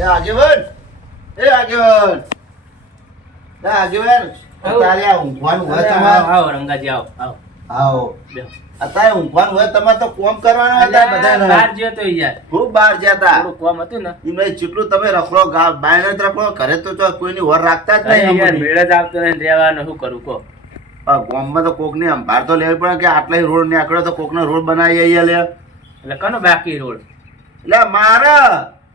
એ આગેવાન અત્યારે આ ઊંઘવાનું હોય તમારે. આવો રંગાજી આવો આવો આવો બેહો. અત્યારે ઊંઘવાનું હોય તમારે તો કોમ કરવાનું હતા બધાને. બહાર ગયો તો યાર ખૂબ બહાર જતા થોડું કોમ હતું ને એમને જેટલું તમે રખડો બાયણે જ રખડો ઘરે તો કોઈની વર રાખતા જ અરે યાર નહીં. મેળ જ આવતો નહીં રહેવાનું શું કરું કો ગામમાં તો કોક ની અંભાર તો લેવી પડે કે આટલા રોડ નીકળ્યો તો કોક નો રોડ બનાવી અહીંયા લે. એટલે કનો બાકી રોડ એટલે મારે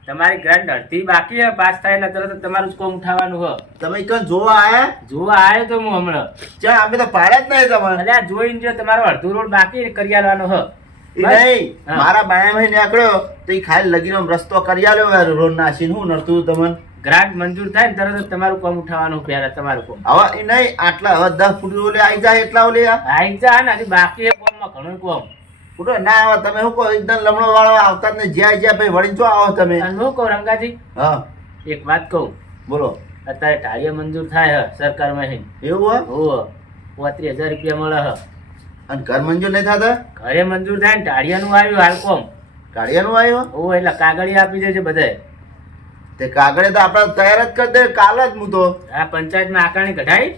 તમારી ગ્રાન્ટ અડધી બાકી હે પાસ થાય એટલે તરત જ તમારું જ કોમ ઉઠાવવાનું હો તમે કઈ જોવા આયા જોવા આવ્યો તો હું હમણાં ચા અમે તો પાડ્યા જ નહીં તમારે. એટલે આ જોઈને જો તમારો અડધો રોડ બાકી કરી આલવાનો હો ઈ નહીં હા. મારા બાયણે નીકળ્યો તો ઈ ખાલી લગીનો રસ્તો કરી આલ્યો રોડ નાસીને હું નડતું તમને. ગ્રાન્ટ મંજૂર થાય ને તરત જ તમારું કોમ ઉઠાવવાનું પહેલા તમારું કોમ હવે ઈ નહીં આટલા હવે 10 ફૂટ ઓલે આવી જાય એટલા ઓલે આઈ જા ને હજી બાકી હે કોમમાં ઘણું કોમ ફૂટો ના આવે તમે શું કહો એકદમ લમણો વાળો આવતા જ નહીં જ્યાં જ્યાં ભાઈ વળીને જો આવો તમે. અને હું કહું રંગાજી હા એક વાત કહું બોલો અત્યારે ટાળીયા મંજૂર થાય હે સરકારમાં હે એવું હે હો 35,000 રૂપિયા મળે હે અને ઘર મંજૂર નહીં થતા ઘરે મંજૂર થાય ને ટાળિયાનું આવ્યું હાલ કોમ ગાડિયાનું આવ્યો ઓ એટલે કાગળિયા આપી દેજો બધાય તે કાગળે તો આપણે તૈયાર જ કરી દે કાલ જ હું તો આ પંચાયતમાં આકારણી કઢાઈ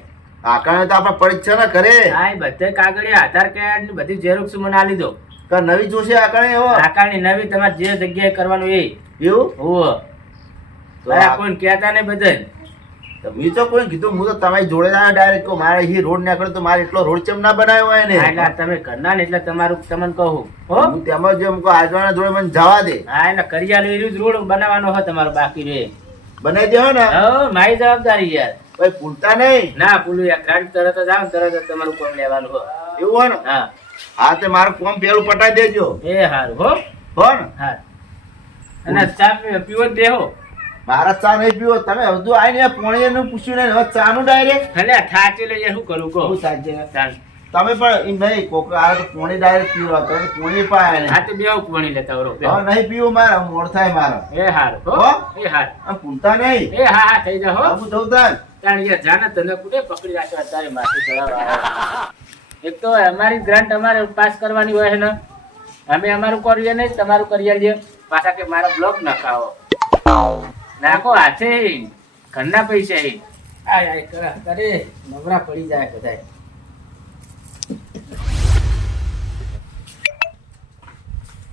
આકાણે તો આપણે પરીક્ષા ના કરે હા એ બધે કાગળિયા આધાર કાર્ડ ની બધી ઝેરોક્ષ મને આલી દો કે નવી જોશે આકાણે એવો આકારણી નવી તમારે જે જગ્યાએ કરવાનું એ એવું હો તો આ કોઈ કહેતા નહીં બધાય તો મેં તો કોઈ કીધું હું તો તમારી જોડે જ આવ્યો ડાયરેક્ટ મારે અહીં રોડ નીકળ્યો તો મારે એટલો રોડ ચેમ ના બનાવ્યો હોય ને હા, એટલે તમે કરના ને એટલે તમારું તમને કહું હો હું તેમાં જે મુકો આજવાના જોડે મને જવા દે હા એટલે કરિયાલું એનું જ રોડ બનાવવાનો હોય તમારો બાકી રે બનાવી દેવો ને હો મારી જવાબદારી યાર ભાઈ ભૂલતા નહીં ના પેલું યાર ગ્રાન્ટ તરત જ આવે તરત જ તમારું કોમ લેવાનું હો એવું હોય ને હા હા તે મારું કોમ પેલું પટાઈ દેજો એ હારું હો હો ને હા અને ચા પીવો જ દેહો મારા ચા નહીં પીવો તમે હજુ આવીને પોણીનું પૂછ્યું નહીં હવે ચા નું ડાયરેક્ટ ભલે થાચી લઈએ શું કરું કહો બહુ સાચી ચાલ. તમે પણ એમ નહીં કોક આ તો પોણી ડાયરેક્ટ પીવો તમે પોણી પાય ને હા તો બેહો પાણી લેતા વરો બેહો. હવે નહીં પીવું મારે મોડ થાય મારે એ હારું હો હો? એ હારું આ ભૂલતા નહીં એ હા હા થઈ જા હો હું જઉં તાન તાણ યાર જાને તને કુટે પકડી રાખ્યો તારે માથે ચડાવવા આવ્યો. એક તો અમારી ગ્રાન્ટ અમારે પાસ કરવાની હોય છે ને અમે અમારું કરીએ નહીં તમારું કરી આલીએ પાછા કે મારા બ્લોક નખાવો નાખો હાથે ઘરના પૈસા આય આય કરે નવરા પડી જાય બધાય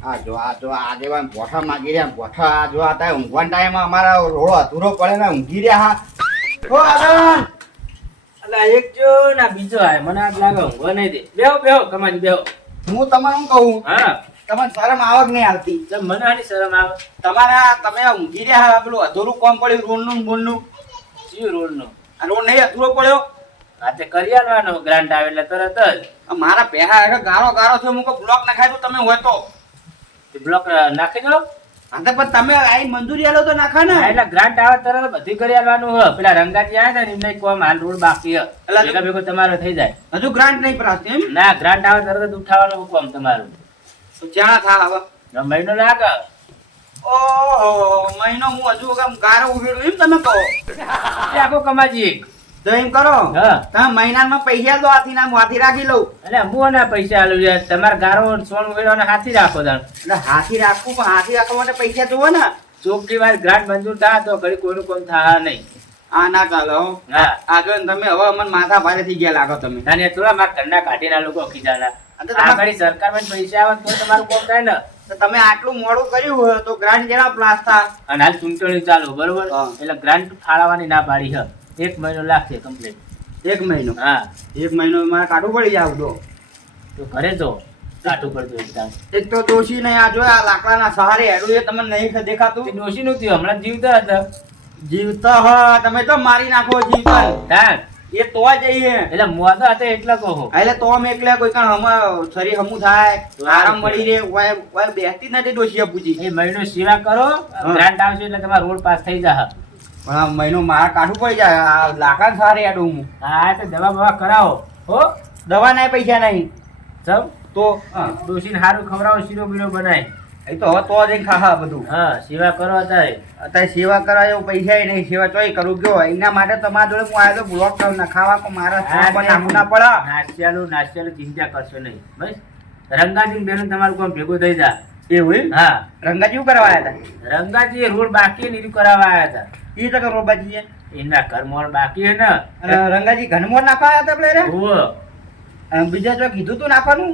આ જો આગેવાન પોઠા માગી રહ્યા પોઠા આ જો આ તાય ઊંઘવાના ટાઈમમાં અમારા રોડો અધૂરો પડે ને ઊંઘી રહ્યા હા ઓ આગેવાન અલા એક જો ના બીજો આય મને આજ લાગે ઊંઘવા નહીં દે બેહો બેહો કમાજી બેહો હું તમારે શું કહું હા તમને શરમ આવક નહીં આવતી તો મને આની શરમ આવે તમે ઊંઘી રહ્યા હા પેલું અધૂરું કામ પડ્યું રોડનું ને બોલનું જીવ રોડ નો આ રોડ નહીં અધૂરો પડ્યો હાથે કરી આલવાનો ગ્રાન્ટ આવે એટલે તરત જ આ મારા પેહા એટલે ગારો થયો હું કહું બ્લોક નખાય તો તમે હોય તો બ્લોક નાખી દો હા તો પણ તમે આઈ મંજૂરી આલો તો નાખા ને હા, એટલે ગ્રાન્ટ આવે તરત બધું કરી આલવાનું હોય પેલા રંગાજી આવ્યા હતા ને એમને કોમ હાલ રોડ બાકી હે એટલે ભેગા ભેગો તમારો થઈ જાય હજુ ગ્રાન્ટ નહીં પ્રાપ્ત એમ ના ગ્રાન્ટ આવે તરત જ ઉઠાવવાનું કોમ તમારું તો જ્યાં થા હવે મહિનો લાગે ઓહો મહિનો હું હજુ ગારો ઉભેડું એમ તમે કહો એ આખો કમાજી તો એમ કરો હા તમે મહિનામાં પૈસા દો હાથી ના હાથી રાખી લઉં એટલે હું ના પૈસા આલું છે તમારે ગારો સોનું વેળો હાથી રાખો તાણ એટલે હાથી રાખવું પણ હાથી રાખવા માટે પૈસા જોવો ને ચોખ્ખી વાત ગ્રાન્ટ મંજૂર થાય તો ઘડી કોઈનું કોમ થાય નહીં આ ના ચાલે હો હા આગળ તમે હવે મને માથા ભારે થઈ ગયા લાગો તમે અને થોડા મારા ઘરના કાઢીના લોકો ખીજાના આ તો આ તમારે- ઘડી સરકારમાં પૈસા આવે તો તમારું કોમ થાય ને તો તમે આટલું મોડું કર્યું હોય તો ગ્રાન્ટ જેના પ્લાસ થાય અને હાલ ચૂંટણી ચાલુ બરોબર હા. એટલે ગ્રાન્ટ ફાળવવાની ના પાડી છે 1 મહિનો લાગશે કમ્પ્લીટ એક મહિનો હા એક મહિનો મારે કાઢવું પડી જાવ તો તો ઘરે જો કાઠું પડતું એકદમ એક તો દોષી નહીં આ જો આ લાકડાના સહારે હેડું એ તમને નહીં દેખાતું તે ડોશી નું થયું હમણાં જીવતા હતા જીવતા હા તમે તો મારી નાખો જીવતા તાણ એ તો જઈએ એટલે મોદા હતા એટલે કહો એટલે તો અમે એકલા કોઈ કામ હમ શરીર હમું થાય આરામ મળી રહે વાય બેસતી જ નથી ડોશી પૂછી એ મહિનો સેવા કરો ગ્રાન્ટ આવશે એટલે તમારો રોડ પાસ થઈ જશે પણ આ મહિનો મારા કાઢવું પડી જાય આ લાકડા સહારે હેડું હું હા તો દવા બવા કરાવો હો દવા ના પૈસા નહીં સૌ તો હા ડોશીને સારું ખવડાવો શીરો બીરો બનાય એ તો હવે તો જઈને ખાહા બધું હા સેવા કરો અત્યારે અત્યારે સેવા કરાય એવું પૈસા નહીં સેવા ચોય કરું ગયો એના માટે તમારા જોડે હું આવ્યો તો બ્લોક ના ખાવા પણ મારા પણ નાખવું ના પડે નાસ્યાલું ચિંતા કરશો નહીં બસ રંગાજી બેન તમારું કામ ભેગું થઈ જાય એવું એમ? હા રંગાજી શું કરવા આવ્યા હતા? રંગાજી રોડ બાકી નીરું કરાવવા આવ્યા હતા. ઈ તો કરો બાજી છે. એના ઘરમોળ બાકી હે ને. અને રંગાજી ઘનમોર નાખવા આવ્યા હતા પેલા રે? હોવે. અને બીજા જો કીધું તું નાખવાનું?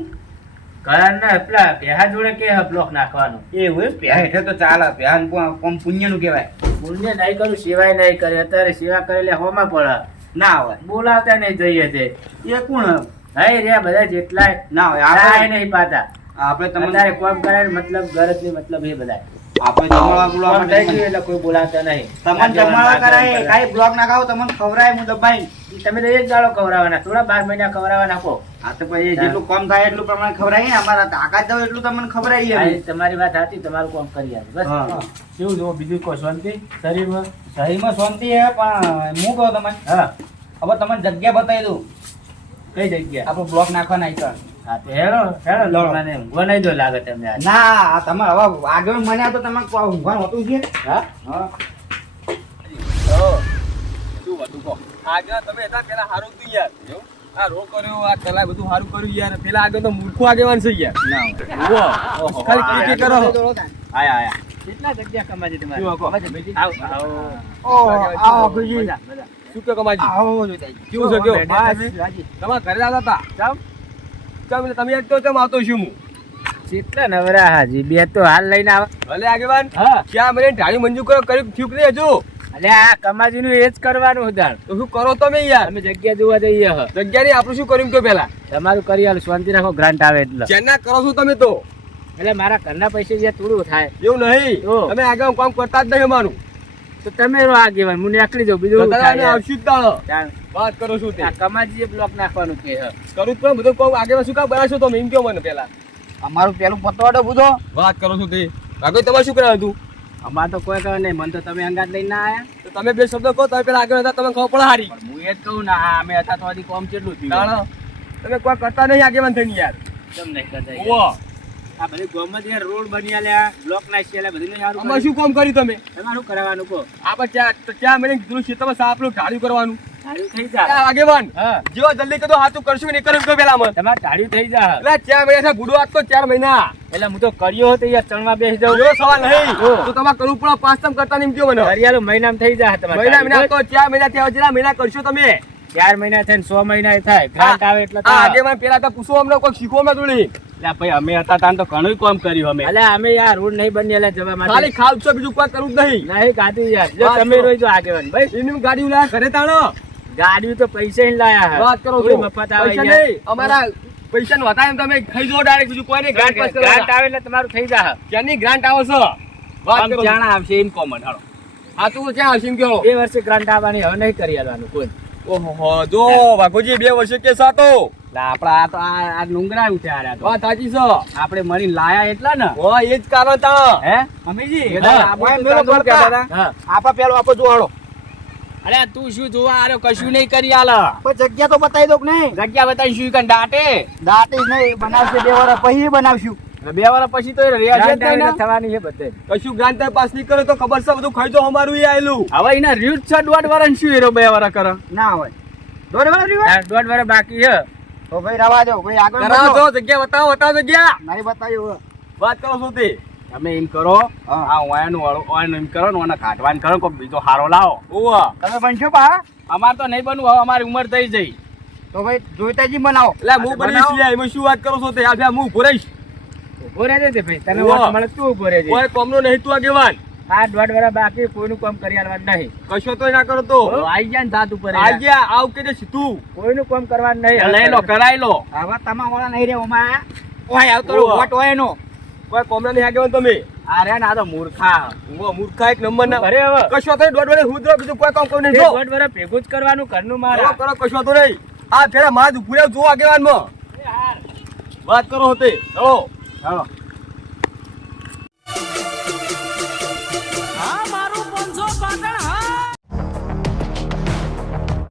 ઘર ને પેલા પેહા જોડે કે બ્લોક નાખવાનું. એવું એમ? પ્યા હેઠે તો ચાલે. પ્યા કોમ પુણ્યનું કહેવાય. પુણ્ય નહીં કરું સેવાય નહીં કરે. અત્યારે સેવા કરેલે હોમાં પડે. ના હોય. બોલાવતા નહીં જઈએ તે. એ કોણ? હઈ રે બધા જેટલાય ના હોય. કાંઈ આપણે નહીં પાતા. આપણે તમને અત્યારે કોમ કરે ને મતલબ ગરજ ની મતલબ એ બધા આપણે જમવા બોલાવવા કોમ થઈ માટે ગયું એટલે કોઈ બોલાવતા નહીં. તમને જમવા કરાય કાઈ બ્લોક નાખાવ તમને ખવરાય હું દબાઈ. તમે તો એક દાડો ખવડાવવાના થોડા 12 મહિના ખવડાવવાના આપો. આ તો પછી જેટલું કમ થાય એટલું પ્રમાણે ખવરાય. અમારા તાકાત દો એટલું તમને ખવરાય. આ તમારી વાત હતી. તમારું કામ કરી આપે બસ. હા. કેવું જો બીજું કોઈ શાંતિ શરીરમાં? શરીરમાં શાંતિ હે પણ હું કહું તમને હા હવે તમને જગ્યા બતાવી દઉં. કઈ જગ્યા? આપણો બ્લોક નાખવાના છે. હા તો હેરો હેરો લડો. મને ઊંઘવા નહીં દો લાગે તમને આજ. ના આ તમારે હવે આગળ મને તો તમે ઊંઘવાનું હોતું છે. હા હા શું હતું કહો? આગળ તમે હતા પેલા હારું હતું યાર. એવું? આ રોડ કર્યો, આ પેલા બધું હારું કર્યું યાર. પેલા આગળ તો મૂર્ખું આગેવાન છે યાર. ઓહો, ખાલી કે કરો. આયા આયા. કેટલા જગ્યા કમાજી તમારે? શું કહો? આવો આવો. આવો ગુજી. મજા, મજા. શું કે કમાજી? આવો જોતાઈ. કેવું છે કેવું? બસ, તમારા ઘરે આવતા હતા. જાઓ. ચમ તમે એક તો ચમ આવતો છું હું. કેટલા નવરા હાજી બે તો હાલ લઈને આવ. ભલે આગેવાન. હા ક્યાં મને ઢાળી મંજૂર કર્યું થયું કે નહીં હજુ? અલે આ કમાજી નું એ જ કરવાનું ઉદાર. તો શું કરો તમે યાર? અમે જગ્યા જોવા જઈએ હ. જગ્યા ની આપણું શું કર્યું કે પેલા? તમારું કરી આલો શાંતિ રાખો ગ્રાન્ટ આવે એટલે. ચેન્ના કરો છો તમે તો? એટલે મારા ઘરના પૈસે જે થોડું થાય એવું નહીં. ઓ. તમે આગળ કામ કરતા જ નહીં અમારું. તો તમે રો આગેવાન હું નીકળી જાઉં બીજું શું બધાને થાય યાર? આવશું જ તાળો. જાણ. વાત કરો છું તે. આ કમાજી બ્લોક નાખવાનું કે હ. કરું જ પણ બધું કહું આગળ શું કામ બનાવશો તમે એમ કહો મને પેલા. અમારું પેલું પતવાડો બુધો. વાત કરો છો તે. આગળ તમારે શું કરાવ્યું હતું? અમાર તો કોઈ કહે નહીં મને તો તમે અંગાત લઈને ના આયા. તો તમે બે શબ્દો કહો તમે પેલા આગળ હતા તમે ખબર પડે હારી. પણ હું એ જ કહું ને આ અમે હતા તો હજી કોમ કેટલું થયું તાળો. તમે કોઈ કરતા નહીં આગેવાન થઈને યાર. કેમ નહીં કરતા યાર? ઓવો. આ બધી ગોમત યાર રોડ બની આલ્યા બ્લોક નાખી આલ્યા બધું નહીં સારું આમાં શું કામ કર્યું તમે? તમારું કરવાનું કહો. આપણે ત્યાં મને કીધું ખેતરમાં સાપલું ઢાળ્યું કરવાનું. સારું થઈ આ જા. આગેવાન હા જેવો જલ્દી કીધું હાથું કરશું નહીં કર્યું તો પેલા મને. તમારે ટાળ્યું થઈ જા. એટલે 4 મહિના છે ગુડો આપતો 4 મહિના. એટલે હું તો કર્યો હતો યાર ચણવા બેસી જાઉં. એવો સવાલ નહીં. ઓ. તો તમારે કરવું પડે 5 તમ કરતા નહીં કયો મને. હરિયાળું મહિનામાં થઈ જાય તમારે મહિના ટાળ્યું. તો 4 મહિના થયા જેટલા મહિના કરશો તમે. 4 મહિના થઈને 100 મહિના એ થાય ગ્રાન્ટ આવે એટલે આ થાય. આગેવાન પેલા તો પૂછો અમને કોઈ શીખો અમે થોડી. એટલે ભાઈ અમે હતા તાન તો ઘણું કામ કર્યું અમે. એટલે અમે યાર રોડ નહીં બની એટલે જવા માટે ખાલી ખાવ છો બીજું કોઈ કરવું જ નહીં. નહીં ગાડી યાર જો વાત તમે કરો. રોઈ જો આગેવાન ભાઈ એની ગાડી લાયા ઘરે તાણો. ગાડી તો પૈસા ઈ લાયા હે. વાત કરો કોઈ છો. મફત આવે પૈસા યાર. નહીં. અમારા પૈસા નો વધારે તમે ખાઈ જો ડાયરેક્ટ બીજું કોઈ નહીં. ગ્રાન્ટ પાસ ગ્રાન્ટ કરવા. આવે એટલે તમારું થઈ જાય. ક્યાંની ગ્રાન્ટ આવે છે? વાત આમ કરો. જાણ આવશે એમ કોમન હાલો. આ તું ક્યાં હસીમ ગયો? 2 વર્ષે ગ્રાન્ટ આવવાની હવે નહીં કરી આલવાનું કોઈ. ઓહો જો વાઘોજી 2 વર્ષે કે સાતો. એટલે આપડા આ તો આ નુંગરા ઉઠ્યા આ તો. વાત સાચી છે. આપણે મળીને લાયા એટલા ને હા એ જ કારણ તાણ. હે અમીજી હા. આપણે મેલો પડતા. હા. આપા પેલો આપો જોવાળો. અરે તું શું જોવા આરો કશું નહીં કરી આલ. પણ જગ્યા તો બતાવી દો કે નહીં? જગ્યા બતાવી શું કન દાટે. દાટી નહીં બનાવશે 2 વર્ષ પછી બનાવશું. 2 વર્ષ પછી તો રેયા ગ્રાન્ટ આવે ને? થવાની છે બધે. કશું ગ્રાન્ટ પાસ નહીં કરે તો ખબર છે બધું ખાઈ જો અમારું એ આયેલું. હવે એના રીત છે 1.5 વર્ષ શું એરો 2 વર્ષ કરે. ના હોય 1.5 વર્ષ રીવા? 1.5 વર્ષ બાકી છે. તો ભાઈ રવા દો ભાઈ આગળ કરાવો વધો. છો જગ્યા બતાવો જગ્યા. નહીં બતાવ્યું હવે. વાત કરો છો તે. તમે એમ કરો હા. આ ઓયાનું ઓયાનું એમ કરો ને ઓને કાઢવાનું કરો ને કોઈ બીજો હારો લાવો. ઓવા તમે બનશો પા? અમાર તો નહીં બનવું હવે અમારી ઉંમર થઈ જઈ. તો ભાઈ જોઈતાજી બનાવો. એટલે હું બની છીએ એમાં શું વાત કરો છો તે? આ હું ઉભો રહીશ. ઉભો રહેજે તે ભાઈ તને ઉભો. વાત મળે તું ઉભો રહેજે. કોઈ કોમનો નહીં તું આગેવાન. આ 1.5 વર્ષ બાકી કોઈનું કામ કરી આલવાનું નહીં. કશો તો ના કરો તો. આઈ ગયા ને દાંત ઉપર આ ગયા આવ કે સીધું. કોઈનું કામ કરવાનું નહીં. લઈ લો કરાઈ લો. હવે તમારા વાળા નહીં રે ઓમાં. ઓય આવતો ઓવા. વોટ હોય એનો. કોઈ કોમના નહીં આગેવાન તમે. આ રે ને આ તો મૂર્ખા. ઓવા મૂર્ખા એક નંબર ના. અરે હવે કશો તો 1.5 વર્ષ હુદરો બીજું કોઈ કામ કોઈ નહીં જો. 1.5 વર્ષ ભેગું જ કરવાનું ઘરનું કરો મારા. કરો કશો તો નહીં. આ ફેરા માદ ઉભું રહેવું જો આગેવાન માં. વાત કરો હોતે. ચલો ચાલો